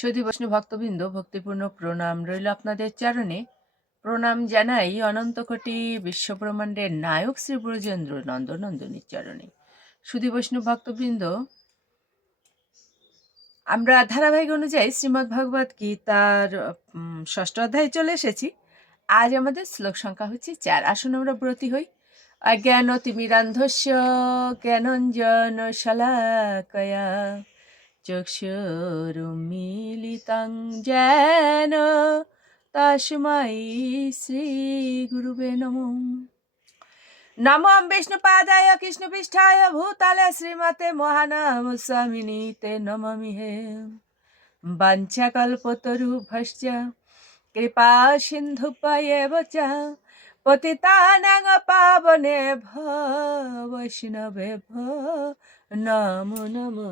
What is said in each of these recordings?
সুধী বৈষ্ণব ভক্তবৃন্দ, ভক্তিপূর্ণ প্রণাম রইল আপনাদের চরণে। প্রণাম জানাই অনন্ত কোটি বিশ্বব্রহ্মাণ্ডের নায়ক শ্রী ব্রজেন্দ্র নন্দনন্দনীর চরণে। সুধী বৈষ্ণব ভক্তবৃন্দ, আমরা ধারাবাহিক অনুযায়ী শ্রীমদ্ ভগবত গীতার ৬ষ্ঠ অধ্যায়ে চলে এসেছি। আজ আমাদের শ্লোক সংখ্যা হচ্ছে ৪। আসুন আমরা ব্রতী হই। অজ্ঞানতিমিরান্ধস্য জ্ঞানঞ্জন শলাকয়া চক্ষুরুন্মীলিতং যেন তস্मै শ্রীগুরুবে নমঃ। নমো বিষ্ণুপাদায় কৃষ্ণপৃষ্ঠায় ভূতলে শ্রীমতে মহানামস্বামিনি তে নমামি হে। বাঞ্ছাকল্পতরুভ্যশ্চ কৃপা সিন্ধুভ্যেব চ পতিতানাং পাবনেভ্যো বৈষ্ণবেভ্যো নমো নমঃ।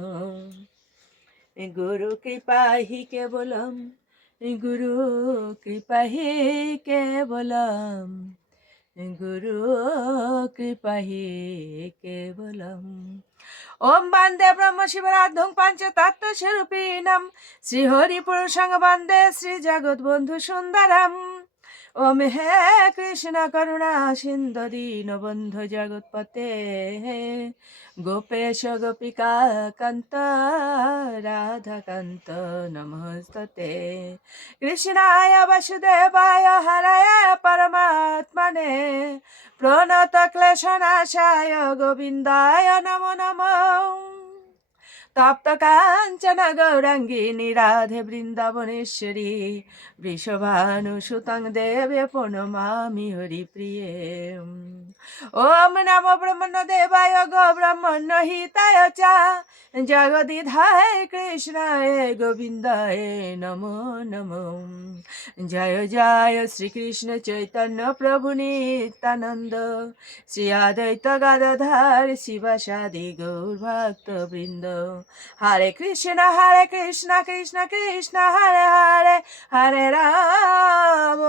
गुरु कृपा ही केवलम, गुरु कृपा ही केवलम, गुरु कृपा ही केवलम। ओम वंदे ब्रह्म शिवराधं पंचतत्व स्वरूपिणं श्रीहरि पुरुषं वंदे श्री जगत बंधु सुंदरम। ओम हे कृष्ण करुणा सिंधु दीनबंधु जगतपते गोपेश गोपिका कांत राधाकांत नमस्तते। कृष्णाय वसुदेवाय हराय परमात्मने प्रणत क्लेशनाशाय गोविंदाय नमो नमः। तप्त कांचन गौरांगी राधे वृंदावनेश्वरी वृषभानुसुतं देवे प्रणमामि हरिप्रिये। ओम नमो ब्रह्मण्यदेवाय गो ब्रह्मण्य हिताय च जगदिधाय कृष्णाय गोविंदाय नमो नमो। जय जय श्री कृष्ण चैतन्य प्रभु नित्यानंद श्री अद्वैत गदाधर शिवासादि गौर भक्त वृंद। हरे कृष्ण कृष्ण कृष्ण हरे हरे, हरे राम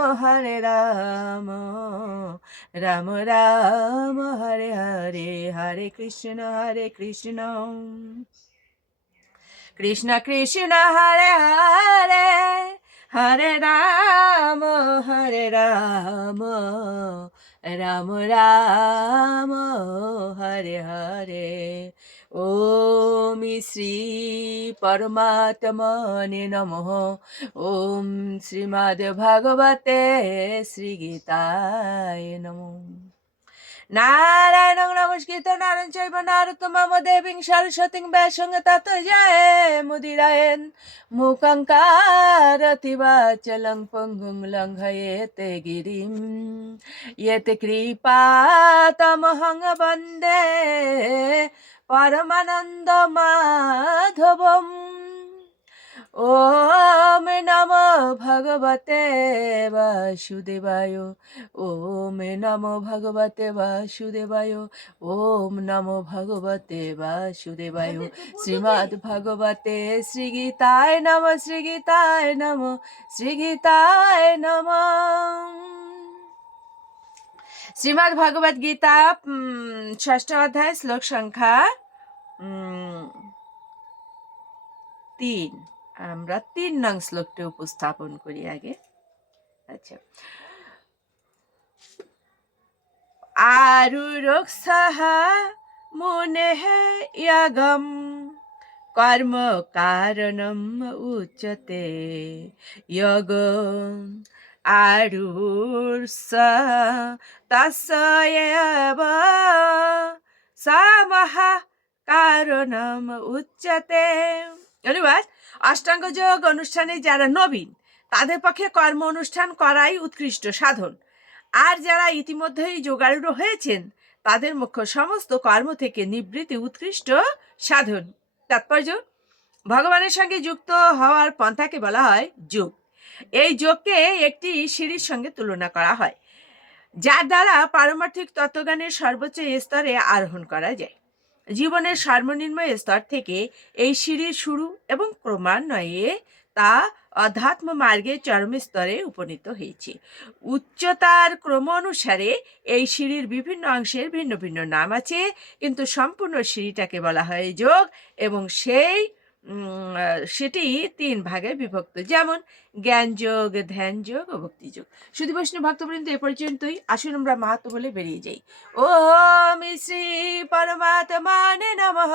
राम राम हरे हरे, हरे कृष्ण कृष्ण कृष्ण हरे हरे, हरे राम राम राम हरे हरे। ओम श्री परमात्मने नमः। ओम श्रीमद् भगवते श्री गीताय नमः। नारायणं नमस्कृत्य नरं चैव नरोत्तमं देवीं सरस्वतीं व्यासं ततो जयमुदीरयेत्। मूकं करोति वाचालं पङ्गुं लङ्घयेते गिरिं यत् कृपातमहं वन्दे परमानन्दमाधवम्। ओम नमो भगवते वासुदेवाय, ओम नमो भगवते वासुदेवाय, ओम नमो भगवते वासुदेवाय। श्रीमद् भगवते श्री गीताय नमः, श्री गीताय नमः, श्री गीताय नमः। श्रीमद् भगवत गीता 6ষ্ঠ অধ্যায় শ্লোক সংখ্যা 3। আমরা 3 নং শ্লোকটি উপস্থাপন করি আগে। আচ্ছা, আরুরোক্সাহ মুনেঃ ইয়াগম কর্ম কারণম উচ্যতে যোগ আরুর্স তস্যৈব সামহ কারণম উচ্যতে। অনুবাদ: অষ্টাঙ্গ যোগ অনুষ্ঠানে যারা নবীন তাদের পক্ষে কর্ম অনুষ্ঠান করাই উৎকৃষ্ট সাধন, আর যারা ইতিমধ্যেই যোগারূঢ় হয়েছেন তাদের মুখ্য সমস্ত কর্ম থেকে নিবৃত্তি উৎকৃষ্ট সাধন। তাৎপর্য: ভগবানের সঙ্গে যুক্ত হওয়ার পন্থাকে বলা হয় যোগ। এই যোগকে একটি সিঁড়ির সঙ্গে তুলনা করা হয়, যার দ্বারা পারমার্থিক তত্ত্বজ্ঞানের সর্বোচ্চ স্তরে আরোহণ করা যায়। জীবনের সর্বনিম্ন স্তর থেকে এই সিঁড়ির শুরু এবং ক্রমান্বয়ে তা অধ্যাত্ম মার্গের চরম স্তরে উপনীত হয়েছে। উচ্চতার ক্রম অনুসারে এই সিঁড়ির বিভিন্ন অংশের ভিন্ন ভিন্ন নাম আছে, কিন্তু সম্পূর্ণ সিঁড়িটাকে বলা হয় যোগ, এবং সেই সেটি ৩ ভাগে বিভক্ত। যেমন জ্ঞানযোগ, ধ্যানযোগ ও ভক্তিযোগ। শুধু বৈষ্ণব ভক্তবৃন্দ এ পর্যন্তই। আসুন আমরা মাহাত্ম বলে বেরিয়ে যাই। ওম শ্রী পরমাত্মনে নমঃ।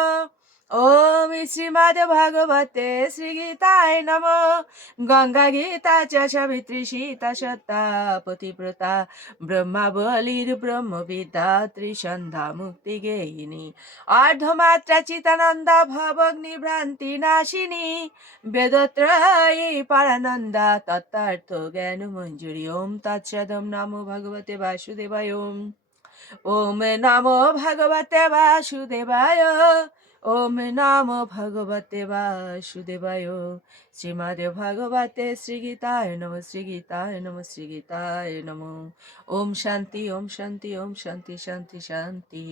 ওম শ্রীমদ্ ভাগবতে শ্রীগীতায় নমঃ। গঙ্গা গীতা চ সাবিত্রী সীতা সত্তা পতিব্রতা ব্রহ্মাবলীর ব্রহ্মবিদ্যা ত্রিসন্ধ্যা মুক্তি গেহিনী অর্ধমাত্রা চিতানন্দা ভবগ্নি ভ্রান্তি নাশিনী বেদত্রয়ী পরানন্দা তত্ত্বার্থ জ্ঞান মঞ্জুরি ওম তৎসদম নমো ভগবতে বাসুদেবায় ওম নমো ভগবতে বাসুদেবায় ওম নমো ভগবতে বাসুদেবায় শ্রীমদ্ ভগবতে শ্রীগীতায় নমঃ শ্রীগীতায় নমঃ শ্রীগীতায় নমঃ ওম শান্তি ওম শান্তি ওম শান্তি শান্তি শান্তি।